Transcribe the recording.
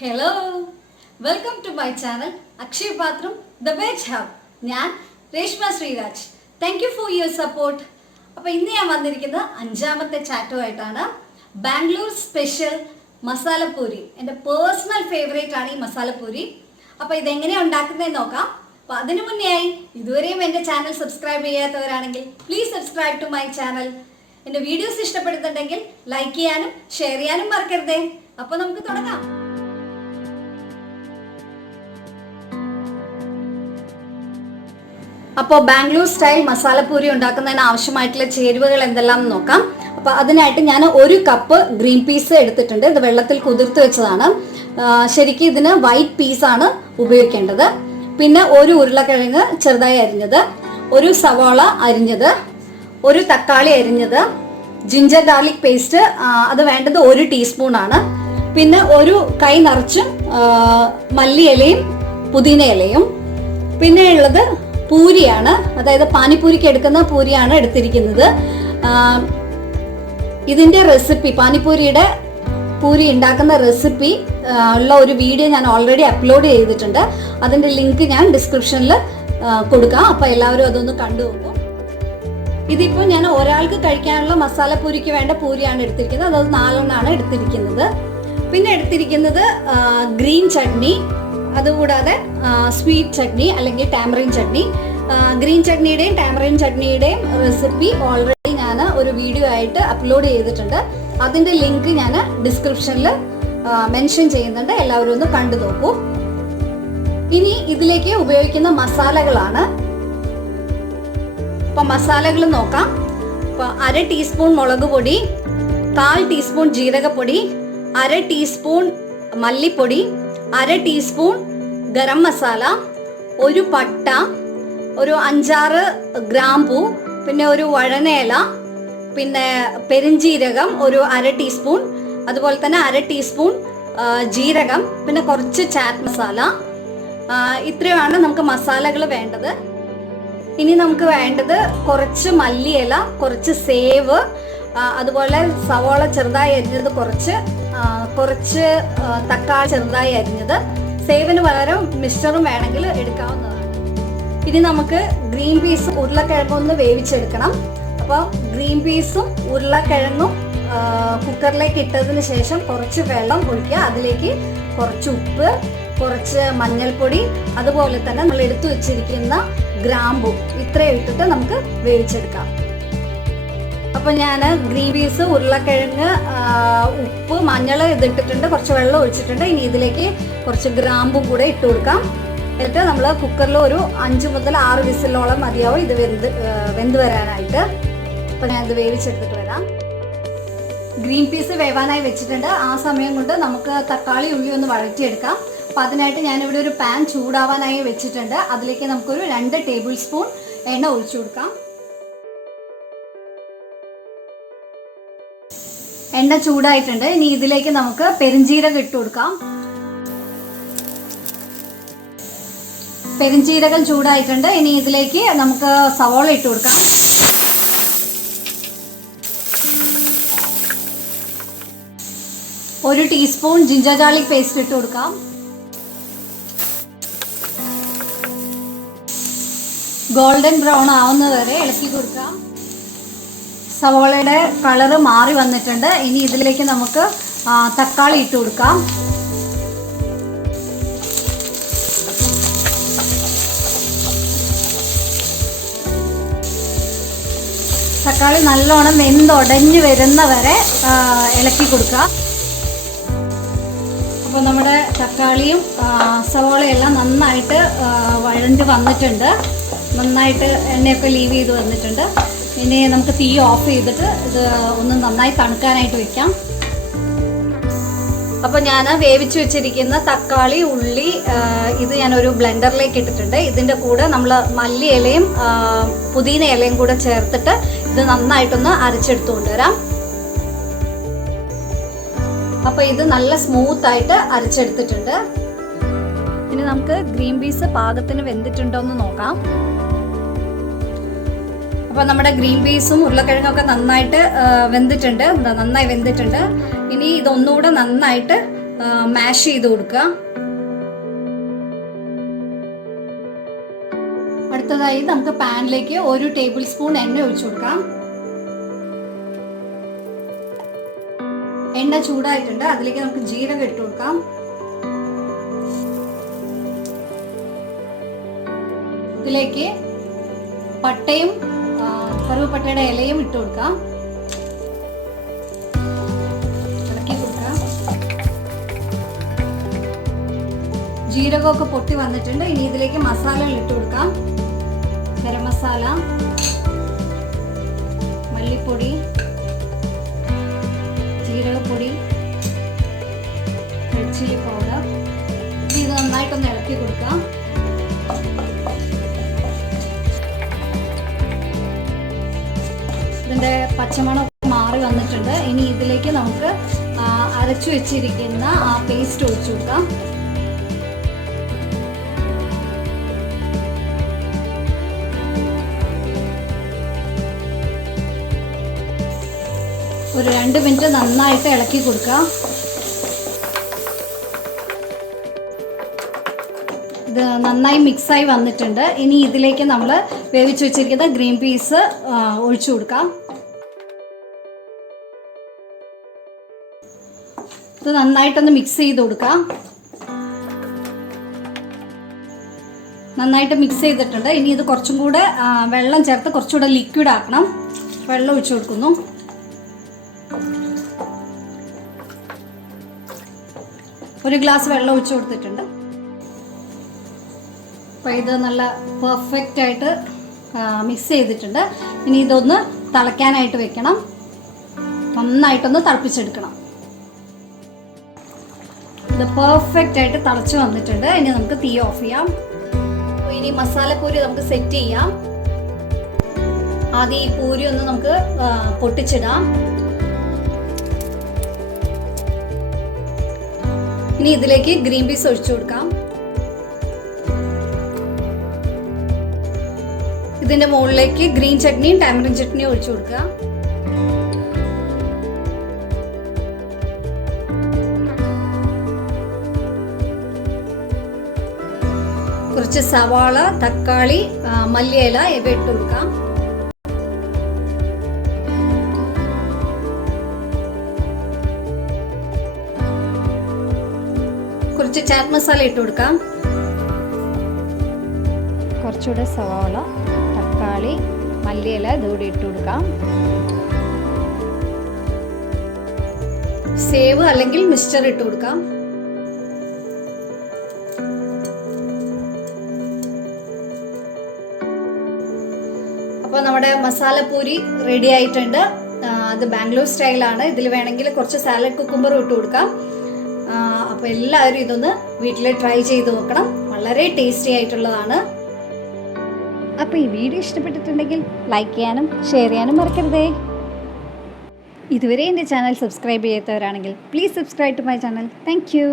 Hello, welcome to my channel Akshaya Patram the veg hub. ഞാൻ Reshma Sreeraj. Thank you for your support. അപ്പോൾ ഇന്ന് ഞാൻ വന്നിരിക്കുന്നത് അഞ്ചാമത്തെ ചാറ്റുമായിട്ടാണ്. ബാംഗ്ലൂർ സ്പെഷ്യൽ മസാലപ്പൂരി. എൻ്റെ പേഴ്സണൽ ഫേവറേറ്റ് ആണ് ഈ മസാലപ്പൂരി. അപ്പോൾ ഇതെങ്ങനെയാണ് ഉണ്ടാക്കുന്നതെന്ന് നോക്കാം. അപ്പോൾ അതിനു മുന്നേ ആയി ഇതുവരെയും എൻ്റെ ചാനൽ സബ്സ്ക്രൈബ് ചെയ്യാത്തവരാണെങ്കിൽ please subscribe to my channel. എൻ്റെ വീഡിയോസ് ഇഷ്ടപ്പെടുന്നുണ്ടെങ്കിൽ ലൈക്ക് ചെയ്യാനും ഷെയർ ചെയ്യാനും മറക്കരുതേ. അപ്പോൾ നമുക്ക് തുടങ്ങാം. അപ്പോൾ ബാംഗ്ലൂർ സ്റ്റൈൽ മസാലപ്പൂരി ഉണ്ടാക്കുന്നതിന് ആവശ്യമായിട്ടുള്ള ചേരുവകൾ എന്തെല്ലാം നോക്കാം. അപ്പോൾ അതിനായിട്ട് ഞാൻ 1 കപ്പ് ഗ്രീൻ പീസ് എടുത്തിട്ടുണ്ട്. ഇത് വെള്ളത്തിൽ കുതിർത്ത് വെച്ചതാണ്. ശരിക്കും ഇതിന് വൈറ്റ് പീസാണ് ഉപയോഗിക്കേണ്ടത്. പിന്നെ 1 ഉരുളക്കിഴങ്ങ് ചെറുതായി അരിഞ്ഞത്, 1 സവാള അരിഞ്ഞത്, 1 തക്കാളി അരിഞ്ഞത്, ജിഞ്ചർ ഗാർലിക് പേസ്റ്റ് അത് വേണ്ടത് 1 ടീസ്പൂണാണ്. പിന്നെ 1 കൈ നിറച്ചും മല്ലിയിലയും പുതിന ഇലയും. പിന്നെ ഉള്ളത് പൂരിയാണ്, അതായത് പാനിപ്പൂരിക്ക് എടുക്കുന്ന പൂരിയാണ് എടുത്തിരിക്കുന്നത്. ഇതിന്റെ റെസിപ്പി, പാനിപ്പൂരിയുടെ പൂരി ഉണ്ടാക്കുന്ന റെസിപ്പി ഉള്ള ഒരു വീഡിയോ ഞാൻ ഓൾറെഡി അപ്ലോഡ് ചെയ്തിട്ടുണ്ട്. അതിന്റെ ലിങ്ക് ഞാൻ ഡിസ്ക്രിപ്ഷനിൽ കൊടുക്കാം. അപ്പോൾ എല്ലാവരും അതൊന്ന് കണ്ടു നോക്കും. ഇതിപ്പോൾ ഞാൻ ഒരാൾക്ക് കഴിക്കാനുള്ള മസാലപ്പൂരിക്ക് വേണ്ട പൂരിയാണ് എടുത്തിരിക്കുന്നത്. അതായത് 4 എണ്ണമാണ് എടുത്തിരിക്കുന്നത്. പിന്നെ എടുത്തിരിക്കുന്നത് ഗ്രീൻ ചട്നി, അതുകൂടാതെ സ്വീറ്റ് ചട്നി അല്ലെങ്കിൽ ടാമറിൻ ചട്നി. ഗ്രീൻ ചട്നിയുടെയും ടാമറിൻ ചട്നിയുടെയും റെസിപ്പി ഓൾറെഡി ഞാൻ ഒരു വീഡിയോ ആയിട്ട് അപ്ലോഡ് ചെയ്തിട്ടുണ്ട്. അതിൻ്റെ ലിങ്ക് ഞാൻ ഡിസ്ക്രിപ്ഷനിൽ മെൻഷൻ ചെയ്യുന്നുണ്ട്. എല്ലാവരും ഒന്ന് കണ്ടു നോക്കൂ. ഇനി ഇതിലേക്ക് ഉപയോഗിക്കുന്ന മസാലകളാണ്. അപ്പം മസാലകൾ നോക്കാം. അപ്പോൾ 1/2 ടീസ്പൂൺ മുളക് പൊടി, 1/4 ടീസ്പൂൺ ജീരകപ്പൊടി, 1/2 ടീസ്പൂൺ മല്ലിപ്പൊടി, 1/2 ടീസ്പൂൺ ഗരം മസാല, 1 പട്ട, ഒരു 5-6 ഗ്രാമ്പൂ, പിന്നെ 1 വഴനയില, പിന്നെ പെരിഞ്ജീരകം ഒരു 1/2 ടീസ്പൂൺ, അതുപോലെ തന്നെ 1/2 ടീസ്പൂൺ ജീരകം, പിന്നെ കുറച്ച് ചാറ്റ് മസാല. ഇത്രയുമാണ് നമുക്ക് മസാലകൾ വേണ്ടത്. ഇനി നമുക്ക് വേണ്ടത് കുറച്ച് മല്ലിയില, കുറച്ച് സേവ്, അതുപോലെ സവാള ചെറുതായി അരിഞ്ഞത് കുറച്ച് തക്കാളി ചെറുതായി അരിഞ്ഞത്. സേവിന് പകരം മിക്സ്ചറും വേണമെങ്കിൽ എടുക്കാവുന്നതാണ്. ഇനി നമുക്ക് ഗ്രീൻ പീസും ഉരുളക്കിഴങ്ങും ഒന്ന് വേവിച്ചെടുക്കണം. അപ്പോൾ ഗ്രീൻ പീസും ഉരുളക്കിഴങ്ങും കുക്കറിലേക്ക് ഇട്ടതിന് ശേഷം കുറച്ച് വെള്ളം ഒഴിക്കുക. അതിലേക്ക് കുറച്ച് ഉപ്പ്, കുറച്ച് മഞ്ഞൾപ്പൊടി, അതുപോലെ തന്നെ നമ്മൾ എടുത്തു വെച്ചിരിക്കുന്ന ഗ്രാമ്പു, ഇത്രയും ഇട്ടിട്ട് നമുക്ക് വേവിച്ചെടുക്കാം. അപ്പോൾ ഞാൻ ഗ്രീൻ പീസ്, ഉരുളക്കിഴങ്ങ്, ഉപ്പ്, മഞ്ഞൾ ഇതിട്ടിട്ടുണ്ട്, കുറച്ച് വെള്ളം ഒഴിച്ചിട്ടുണ്ട്. ഇനി ഇതിലേക്ക് കുറച്ച് ഗ്രാമ്പും കൂടെ ഇട്ട് കൊടുക്കാം. എന്നിട്ട് നമ്മൾ കുക്കറിൽ ഒരു 5 മുതൽ 6 വിസിലോളം മതിയാവും ഇത് വെന്ത് വരാനായിട്ട്. അപ്പോൾ ഞാൻ ഇത് വേവിച്ചെടുത്തിട്ട് വരാം. ഗ്രീൻ പീസ് വേവാനായി വെച്ചിട്ടുണ്ട്. ആ സമയം കൊണ്ട് നമുക്ക് തക്കാളി ഉള്ളി ഒന്ന് വഴറ്റിയെടുക്കാം. അപ്പോൾ അതിനായിട്ട് ഞാനിവിടെ ഒരു പാൻ ചൂടാവാനായി വെച്ചിട്ടുണ്ട്. അതിലേക്ക് നമുക്കൊരു 2 ടേബിൾ സ്പൂൺ എണ്ണ ഒഴിച്ചു കൊടുക്കാം. എണ്ണ ചൂടായിട്ടുണ്ട്. ഇനി ഇതിലേക്ക് നമുക്ക് പെരിഞ്ജീരകം ഇട്ട് കൊടുക്കാം. പെരിഞ്ജീരകം ചൂടായിട്ടുണ്ട്. ഇനി ഇതിലേക്ക് നമുക്ക് സവാള ഇട്ട് കൊടുക്കാം. ഒരു ടീസ്പൂൺ ജിഞ്ചർ ഗാർലിക് പേസ്റ്റ് ഇട്ട് കൊടുക്കാം. ഗോൾഡൻ ബ്രൗൺ ആവുന്നതുവരെ ഇളക്കി കൊടുക്കാം. സവാളയുടെ കളറ് മാറി വന്നിട്ടുണ്ട്. ഇനി ഇതിലേക്ക് നമുക്ക് തക്കാളി ഇട്ട് കൊടുക്കാം. തക്കാളി നല്ലോണം വെന്തുടഞ്ഞു വരുന്ന വരെ ഇളക്കി കൊടുക്കുക. അപ്പോൾ നമ്മുടെ തക്കാളിയും സവാളയെല്ലാം നന്നായിട്ട് വഴഞ്ഞ് വന്നിട്ടുണ്ട്. നന്നായിട്ട് എണ്ണയൊക്കെ ലീവ് ചെയ്ത് വന്നിട്ടുണ്ട്. ഇനി നമുക്ക് തീ ഓഫ് ചെയ്തിട്ട് ഇത് ഒന്ന് നന്നായി തണുക്കാനായിട്ട് വെക്കാം. അപ്പോൾ ഞാൻ വേവിച്ച് വെച്ചിരിക്കുന്ന തക്കാളി, ഉള്ളി ഇത് ഞാനൊരു ബ്ലെൻഡറിലേക്ക് ഇട്ടിട്ടുണ്ട്. ഇതിൻ്റെ കൂടെ നമ്മൾ മല്ലി ഇലയും പുതിന ഇലയും കൂടെ ചേർത്തിട്ട് ഇത് നന്നായിട്ടൊന്ന് അരച്ചെടുത്തു കൊണ്ടുവരാം. അപ്പോൾ ഇത് നല്ല സ്മൂത്തായിട്ട് അരച്ചെടുത്തിട്ടുണ്ട്. ഇനി നമുക്ക് ഗ്രീൻ പീസ് പാകത്തിന് വെന്തിട്ടുണ്ടോ എന്ന് നോക്കാം. അപ്പോൾ നമ്മുടെ ഗ്രീൻ പീസും ഉരുളക്കിഴങ്ങും ഒക്കെ നന്നായി വെന്തിട്ടുണ്ട്. ഇനി ഇതൊന്നുകൂടെ നന്നായിട്ട് മാഷ് ചെയ്ത് കൊടുക്കുക. അടുത്തതായി നമുക്ക് പാനിലേക്ക് 1 ടേബിൾ സ്പൂൺ എണ്ണ ഒഴിച്ചു കൊടുക്കാം. എണ്ണ ചൂടായിട്ടുണ്ട്. അതിലേക്ക് നമുക്ക് ജീരകം ഇട്ട് കൊടുക്കാം. ഇതിലേക്ക് പട്ടയും കറുവപ്പട്ടയുടെ ഇലയും ഇട്ട് കൊടുക്കാം. ഇളക്കി കൊടുക്കാം. ജീരകമൊക്കെ പൊട്ടി വന്നിട്ടുണ്ട്. ഇനി ഇതിലേക്ക് മസാലകൾ ഇട്ട് കൊടുക്കാം. ഗരം മസാല, മല്ലിപ്പൊടി, ജീരകപ്പൊടി, റെഡ് ചില്ലി പൗഡർ. ഇത് നന്നായിട്ടൊന്ന് ഇളക്കി കൊടുക്കാം. ഇതിൻ്റെ പച്ചമണം മാറി വന്നിട്ടുണ്ട്. ഇനി ഇതിലേക്ക് നമുക്ക് അരച്ചു വെച്ചിരിക്കുന്ന ആ പേസ്റ്റ് ഒഴിച്ചു കൊടുക്കാം. ഒരു 2 മിനിറ്റ് നന്നായിട്ട് ഇളക്കി കൊടുക്കാം. ഇത് നന്നായി മിക്സായി വന്നിട്ടുണ്ട്. ഇനി ഇതിലേക്ക് നമ്മൾ വേവിച്ച് വെച്ചിരിക്കുന്ന ഗ്രീൻ പീസ് ഒഴിച്ചു കൊടുക്കാം. ഇത് നന്നായിട്ടൊന്ന് മിക്സ് ചെയ്ത് കൊടുക്കാം. നന്നായിട്ട് മിക്സ് ചെയ്തിട്ടുണ്ട്. ഇനി ഇത് കുറച്ചും കൂടെ വെള്ളം ചേർത്ത് കുറച്ചുകൂടെ ലിക്വിഡ് ആക്കണം. വെള്ളം ഒഴിച്ചു കൊടുക്കുന്നു. ഒരു ഗ്ലാസ് വെള്ളം ഒഴിച്ചു കൊടുത്തിട്ടുണ്ട്. അപ്പോൾ ഇത് നല്ല പെർഫെക്റ്റ് ആയിട്ട് മിക്സ് ചെയ്തിട്ടുണ്ട്. ഇനി ഇതൊന്ന് തിളയ്ക്കാനായിട്ട് വെക്കണം. നന്നായിട്ടൊന്ന് തിളപ്പിച്ചെടുക്കണം. ഇത് പെർഫെക്റ്റ് ആയിട്ട് തിളച്ച് വന്നിട്ടുണ്ട്. ഇനി നമുക്ക് തീ ഓഫ് ചെയ്യാം. അപ്പോൾ ഇനി മസാലപ്പൂരി നമുക്ക് സെറ്റ് ചെയ്യാം. ആദ്യം ഈ പൂരി ഒന്ന് നമുക്ക് പൊട്ടിച്ചിടാം. ഇനി ഇതിലേക്ക് ഗ്രീൻ പീസ് ഒഴിച്ചു കൊടുക്കാം. ഇതിന്റെ മുകളിലേക്ക് ഗ്രീൻ ചട്നിയും ടാമറിൻ ചട്നിയും ഒഴിച്ചു കൊടുക്കുക. കുറച്ച് സവാള, തക്കാളി, മല്ലിയില ഇവ ഇട്ട് കൊടുക്കാം. കുറച്ച് ചാറ്റ് മസാല ഇട്ട് കൊടുക്കാം. കുറച്ചുകൂടെ സവാള, തക്കാളി, മല്ലിയില ഇതുകൂടി ഇട്ട് കൊടുക്കാം. സേവ് അല്ലെങ്കിൽ മിക്സ്ചർ ഇട്ട് കൊടുക്കാം. അപ്പോൾ നമ്മുടെ മസാലപ്പൂരി റെഡി ആയിട്ടുണ്ട്. അത് ബാംഗ്ലൂർ സ്റ്റൈലാണ്. ഇതിൽ വേണമെങ്കിൽ കുറച്ച് സാലഡ് കുക്കുംബറും ഇട്ട് കൊടുക്കാം. അപ്പോൾ എല്ലാവരും ഇതൊന്ന് വീട്ടിൽ ട്രൈ ചെയ്ത് നോക്കണം. വളരെ ടേസ്റ്റി ആയിട്ടുള്ളതാണ്. അപ്പോൾ ഈ വീഡിയോ ഇഷ്ടപ്പെട്ടിട്ടുണ്ടെങ്കിൽ ലൈക്ക് ചെയ്യാനും ഷെയർ ചെയ്യാനും മറക്കരുതേ. ഇതുവരെ എൻ്റെ ചാനൽ സബ്സ്ക്രൈബ് ചെയ്യാത്തവരാണെങ്കിൽ please subscribe to my channel. Thank U.